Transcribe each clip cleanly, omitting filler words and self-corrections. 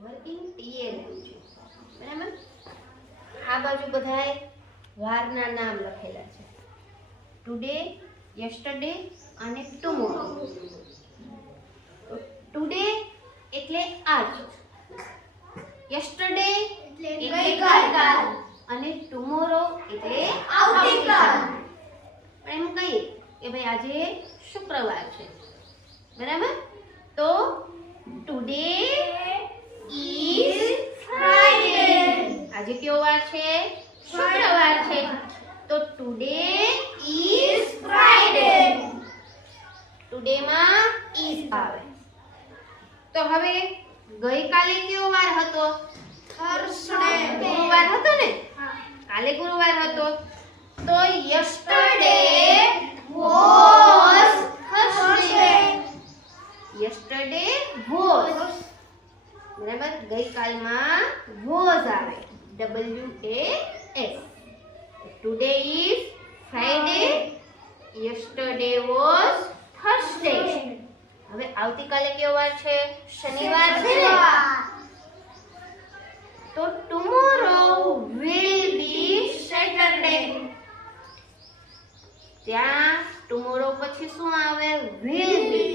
Working ટીએ રહ્યું છે બરાબર. આ બાજુ બધાય વારના નામ લખેલા છે. ટુડે, યસ્ટરડે અને ટુમોરો. ટુડે એટલે આજ, યસ્ટરડે એટલે ગઈકાલ અને ટુમોરો એટલે આવતીકાલ. પણ એમ કહીએ કે ભાઈ આજે શુક્રવાર છે બરાબર. તો ટુડે ઇઝ ફ્રાઇડે. આજે કયો વાર છે? શુક્રવાર છે. તો ટુડે ઇઝ ફ્રાઇડે. ટુડે માં ઇઝ આવે. તો હવે ગઈકાલે કયો વાર હતો? થર્સડે. ગુરુવાર હતો ને? કાલે ગુરુવાર હતો. તો yesterday was Thursday. Yesterday was બરાબર. ગઈકાલમાં વોઝ આવે, WAS. Today is Friday, yesterday was Thursday. હવે આવતીકાલે કયો વાર છે? શનિવાર છે ને? તો ટુમોરો વિલ બી સેટરડે. ત્યાં ટુમોરો પછી શું આવે? Will be.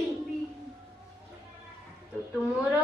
તો ટુમોરો